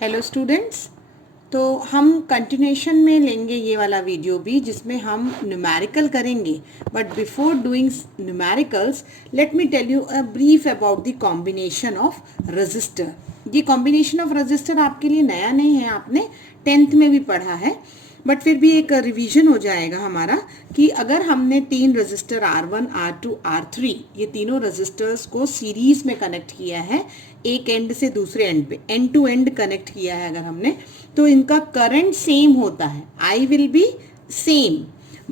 Hello students. तो हम continuation में लेंगे ये वाला वीडियो भी, जिसमें हम न्यूमेरिकल करेंगे। But before doing numericals let me tell you a brief about the combination of register. ये कॉम्बिनेशन ऑफ रजिस्टर आपके लिए नया नहीं है, आपने 10th में भी पढ़ा है, बट फिर भी एक रिवीजन हो जाएगा हमारा कि अगर हमने 3 रजिस्टर R1, R2, R3 ये तीनों रजिस्टर्स को सीरीज में कनेक्ट किया है, एक एंड से दूसरे एंड पे एंड टू एंड कनेक्ट किया है अगर हमने, तो इनका करंट सेम होता है। I will be same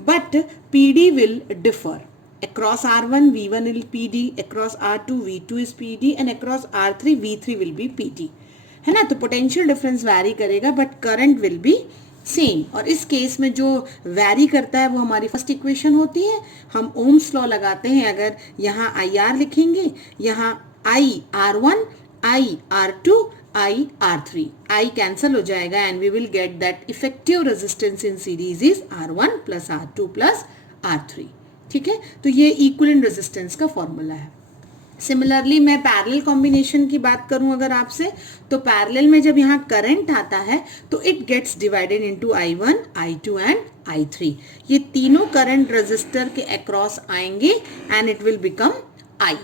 but PD will differ. Across R1 V1 will PD, across R2 V2 is PD and across R3 V3 will be PD, है ना। तो पोटेंशियल डिफरेंस वैरी करेगा but current will be same. और इस case में जो vary करता है वो हमारी फर्स्ट इक्वेशन होती है। हम ओम्स लॉ लगाते हैं। अगर यहाँ IR लिखेंगे, यहाँ I R1, I R2, I R3, I cancel हो जाएगा and we will get that effective resistance in series is R1 plus R2 plus R3। ठीक है, तो ये इक्विवेलेंट रेजिस्टेंस का फॉर्मूला है। सिमिलरली मैं पैरेलल कॉम्बिनेशन की बात करूं अगर आपसे, तो पैरेलल में जब यहाँ करंट आता है तो it gets divided into I1, I2 and I3। ये तीनों करंट रजिस्टर के अक्रॉस आएंगे and it will become I।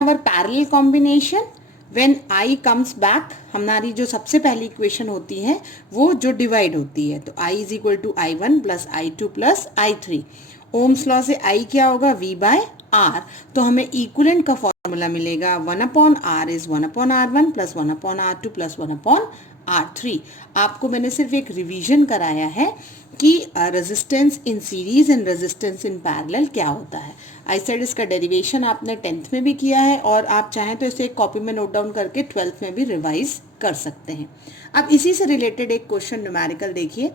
Our parallel combination, when I comes back, हमारी जो सबसे पहली इक्वेशन होती है वो जो डिवाइड होती है, तो I is equal to I1 plus I2 plus I3। Ohm's law से I क्या होगा, V बाय R। तो हमें इक्विवेलेंट का फॉर्मूला मिलेगा 1/R is 1/R1 plus 1/R2 plus 1/R3। आपको मैंने सिर्फ एक रिवीजन कराया है कि resistance in series and resistance in parallel क्या होता है। आई सेड इसका डेरिवेशन आपने 10th में भी किया है और आप चाहें तो इसे एक कॉपी में नोट डाउन करके 12th में भी रिवाइज कर सकते हैं। अब इसी से रिलेटेड एक क्वेश्चन न्यूमेरिकल देखिए।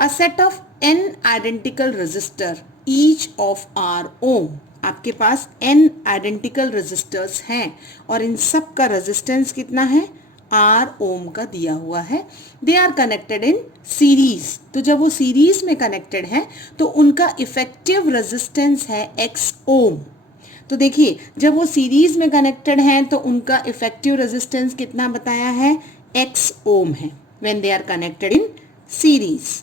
A set of n identical register each of R ohm. आपके पास n आइडेंटिकल रजिस्टर्स हैं और इन सब का रेजिस्टेंस कितना है, R ओम का दिया हुआ है। They are connected in series. तो जब वो सीरीज में कनेक्टेड है तो उनका इफेक्टिव रेजिस्टेंस है X ओम। तो देखिए जब वो सीरीज में कनेक्टेड हैं तो उनका इफेक्टिव रेजिस्टेंस कितना बताया है, X ओम है when they are connected in series.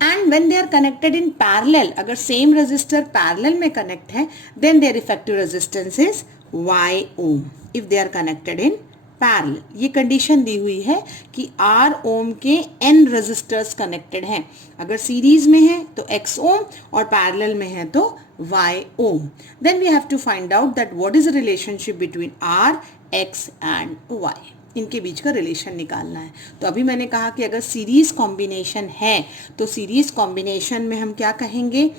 And when they are connected in parallel, अगर सेम रजिस्टर पैरेलल में कनेक्ट है then their effective resistance is Y ohm if they are connected in parallel. ये condition दी हुई है कि R ओम के n registers connected हैं। अगर सीरीज में है तो X ओम और पैरेलल में है तो Y ohm. Then we have to find out that what is the relationship between R, X and Y। इनके बीच का रिलेशन निकालना है। तो अभी मैंने कहा कि अगर सीरीज कॉम्बिनेशन है तो सीरीज कॉम्बिनेशन में हम क्या कहेंगे,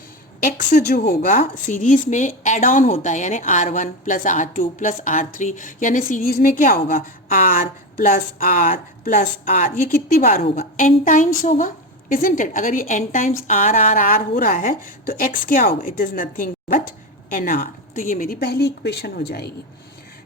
X जो होगा सीरीज में एड ऑन होता है, यानी R1 plus R2 plus R3, यानी सीरीज में क्या होगा, R plus R plus R। ये कितनी बार होगा, n टाइम्स होगा, इजंट इट। अगर ये n टाइम्स R हो रहा है तो X क्या होगा, it is nothing but NR। तो ये मेरी पहली इक्वेशन हो जाएगी।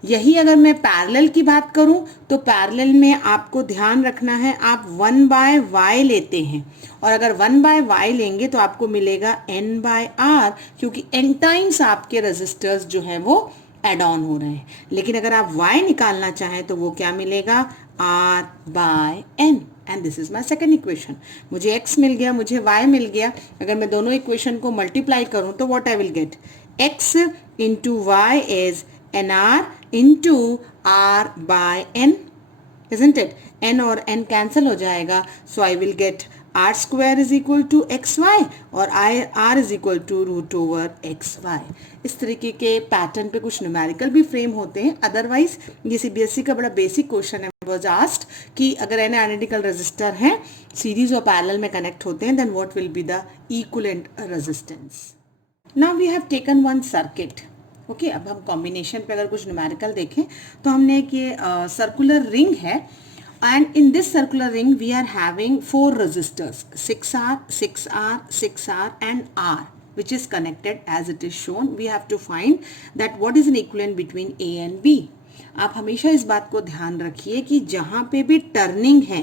यही अगर मैं पैरेलल की बात करूं तो पैरेलल में आपको ध्यान रखना है, आप 1/y लेते हैं और अगर 1/y लेंगे तो आपको मिलेगा n/r, क्योंकि n टाइम्स आपके रेजिस्टर्स जो हैं वो एड ऑन हो रहे हैं। लेकिन अगर आप y निकालना चाहें तो वो क्या मिलेगा, r/n। And this is my second equation. मुझे x मिल गया, मुझे y मिल गया। अगर मैं दोनों इक्वेशन को मल्टीप्लाई करूं तो what I will get, x into y is NR into R by N, isn't it? N और N cancel हो जाएगा, so I will get R square is equal to XY और R is equal to root over XY। इस तरीके के pattern पे कुछ numerical भी फ्रेम होते हैं। अदरवाइज ये CBSE का बड़ा बेसिक क्वेश्चन है, was asked कि अगर n आइडेंटिकल रजिस्टर हैं सीरीज और पैरेलल में कनेक्ट होते हैं then what will be the equivalent resistance। Now we have taken one circuit। Okay, अब हम कॉम्बिनेशन पे अगर कुछ न्यूमेरिकल देखें तो हमने एक ये सर्कुलर रिंग है and in this circular ring we are having 4 registers 6R, 6R, 6R and R which is connected as it is shown. We have to find that what is an equivalent between A and B। आप हमेशा इस बात को ध्यान रखिए कि जहाँ पे भी टर्निंग है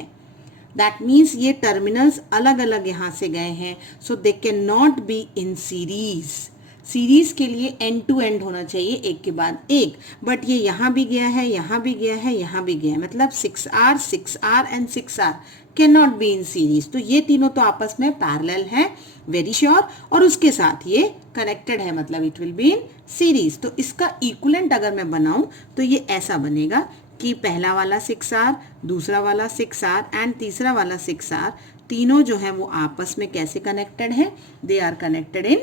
दैट मीन्स ये टर्मिनल्स अलग अलग यहाँ से गए हैं, so they can not be in series. Series के लिए एंड टू एंड होना चाहिए, एक के बाद एक, बट ये यहाँ भी गया है, यहाँ भी गया है, यहाँ भी गया है, मतलब 6R and 6R can not be in series. तो ये तीनों तो आपस में पैरेलल है, वेरी श्योर, और उसके साथ ये कनेक्टेड है, मतलब it will be in series. तो इसका इक्विवेलेंट अगर मैं बनाऊं तो ये ऐसा बनेगा कि पहला वाला 6R, दूसरा वाला 6R एंड तीसरा वाला 6R, तीनों जो है वो आपस में कैसे कनेक्टेड है, they are connected in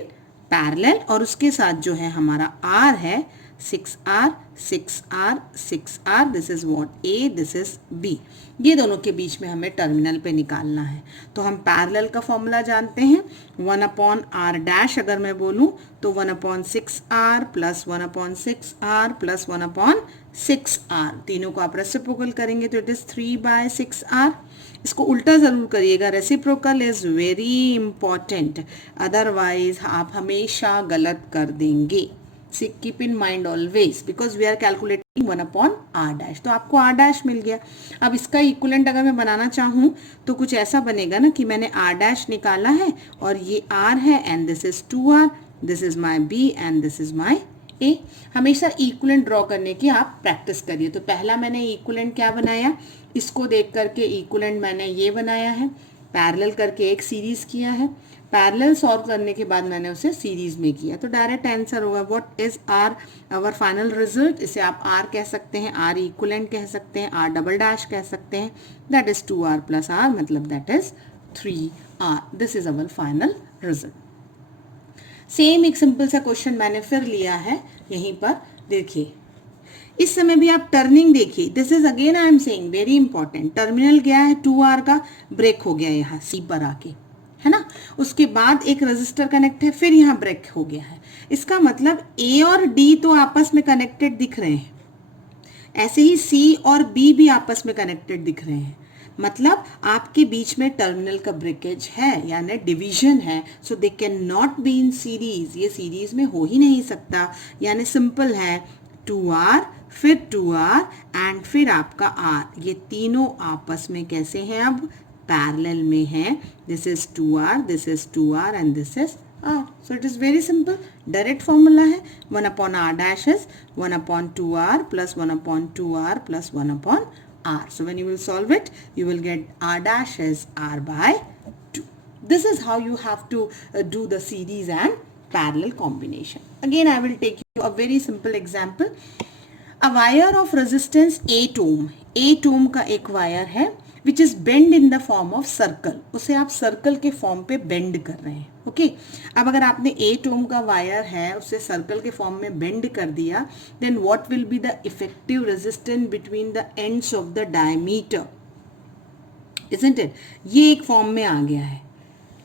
parallel, और उसके साथ जो है हमारा R है 6R, 6R, 6R, this is what A, this is B। ये दोनों के बीच में हमें टर्मिनल पे निकालना है। तो हम पैरेलल का फॉर्मूला जानते हैं, 1/r' अगर मैं बोलूं तो 1/6R plus 1/6R plus 1/6R, तीनों को आप रेसिप्रोकल करेंगे तो इट इज 3/6R। इसको उल्टा जरूर करिएगा, reciprocal is very important, otherwise आप हमेशा गलत कर देंगे। Keep in mind always, because we are calculating 1/r', तो आपको r' मिल गया। अब इसका इक्विवेलेंट अगर मैं बनाना चाहूँ तो कुछ ऐसा बनेगा ना कि मैंने r' निकाला है और ये r है and this is 2R, this is my B and this is my A। हमेशा इक्विवेलेंट ड्रॉ करने की आप प्रैक्टिस करिए। तो पहला मैंने इक्विवेलेंट क्या बनाया, इसको देख करके इक्विवेलेंट मैंने ये बनाया है, पैरेलल करके एक सीरीज किया है, पैरेलल सॉल्व करने के बाद मैंने उसे सीरीज में किया, तो डायरेक्ट आंसर होगा what is R our final result. इसे आप आर कह सकते हैं, आर इक्विवेलेंट कह सकते हैं, r" कह सकते हैं, that is 2R plus R, मतलब that is 3R। This is our final result. Same एक सिंपल सा क्वेश्चन मैंने फिर लिया है यहीं पर, देखिए इस समय भी आप टर्निंग देखिए, this is again I am saying very important, terminal गया है 2R का, ब्रेक हो गया यहाँ C पर आके, है ना, उसके बाद एक रजिस्टर कनेक्ट है, फिर यहाँ ब्रेक हो गया है। इसका मतलब A और D तो आपस में कनेक्टेड दिख रहे हैं, ऐसे ही C और B भी आपस में कनेक्टेड दिख रहे हैं, मतलब आपके बीच में टर्मिनल का ब्रेकेज है, यानी डिवीजन है, so they can not be in series, ये सीरीज में हो ही नहीं सकता। यानी सिंपल है 2R फिर 2R एंड फिर आपका R, ये तीनों आपस में कैसे हैं, अब पैरेलल में है। This is 2R, this is 2R and this is R, so it is very simple, direct formula है, 1/r' is 1/2R plus 1/2R plus 1/R. So when you will solve it, you will get r' is R by 2. This is how you have to do the series and parallel combination. Again, I will take you a very simple example. A wire of resistance 8 ohm, 8 ohm का एक wire है which is bend in the form of circle, उसे आप circle के form पे bend कर रहे हैं, ओके। अब अगर आपने 8 ओम का वायर है उसे सर्कल के फॉर्म में बेंड कर दिया, then what will be the effective resistance between the ends of the diameter, isn't it, ये एक फॉर्म में आ गया है।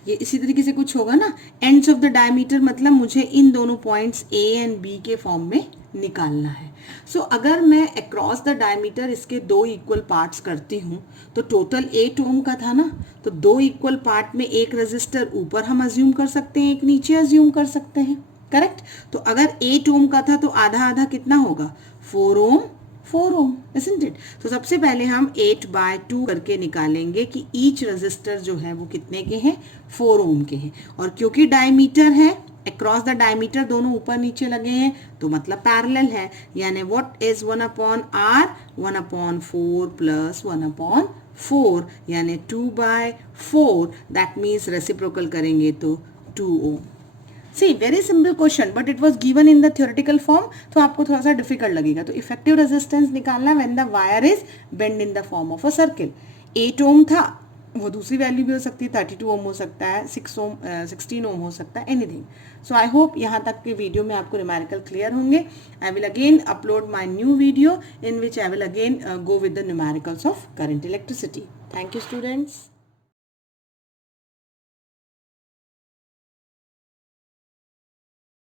ये इसी तरीके से कुछ होगा ना, एंड्स ऑफ द डायमीटर मतलब मुझे इन दोनों पॉइंट्स A एंड B के फॉर्म में निकालना है। सो अगर मैं अक्रॉस द डायमीटर इसके 2 इक्वल पार्ट्स करती हूँ तो टोटल 8 ओम का था ना, तो 2 इक्वल पार्ट में एक रेजिस्टर ऊपर हम अज्यूम कर सकते हैं, एक नीचे अज्यूम कर सकते हैं, करेक्ट। तो अगर 8 ओम का था तो आधा आधा कितना होगा, 4 ओम, 4 ओम, isn't it? तो सबसे पहले हम 8/2 करके निकालेंगे कि ईच रेजिस्टर जो है वो कितने के हैं, 4 ओम के हैं, और क्योंकि डायमीटर है अक्रॉस द डायमीटर दोनों ऊपर नीचे लगे हैं तो मतलब पैरेलल है, यानी व्हाट इज 1/r, 1/4 प्लस 1/4, यानी 2/4, दैट मीन्स रेसिप्रोकल करेंगे तो 2 ohm. See very simple question, but it was given in the theoretical form, तो आपको थोड़ा सा डिफिकल्ट लगेगा। तो इफेक्टिव रेजिस्टेंस निकालना when the wire is bend in the form of a circle. 8 ohm था, वो दूसरी वैल्यू भी हो सकती है, 32 ओम हो सकता है, 16 ओम हो सकता है, एनीथिंग। सो आई होप यहाँ तक के वीडियो में आपको न्यूमेरिकल क्लियर होंगे। I will again upload my new video in which I will again go with the numericals of current electricity. Thank you students.